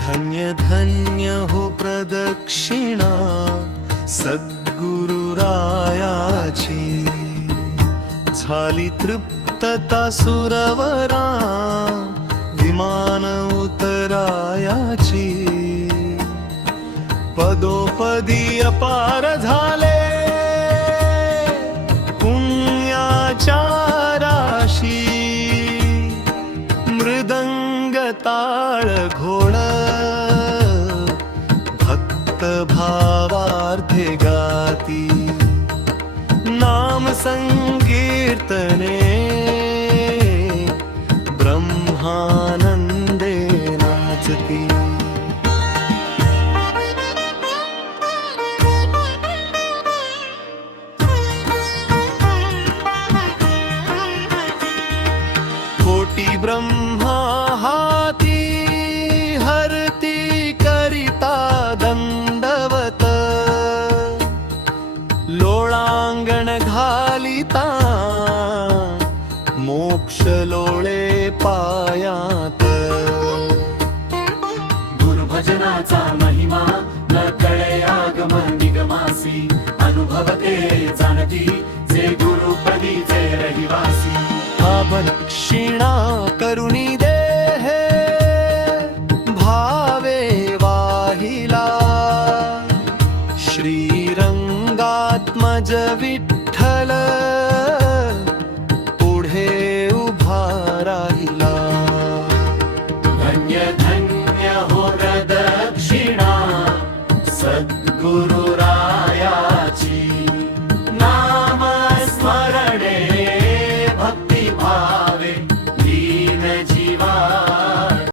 धन्य धन्य हो प्रदक्षिणा सद्गुरु रायाची, झाली तृप्तता सुरवरा विमान उतरायाची, पदोपदी अपार झाले पुण्याच्या राशी, मृदंग ताळ घोळ भक्त भावार्थे गाती, नाम संकीर्तने ब्रह्मानंदे नाचती। कोटी ब्रह्मा हाती हरती करिता दंडवत, लोळांगण घालिता मोक्ष लोळे पायात। गुरुभजनाचा महिमा न कळे आगम निगमासी, अनुभवते जाणती जे गुरुपदीचे रहिवासी। हा दक्षिणा करुणी दे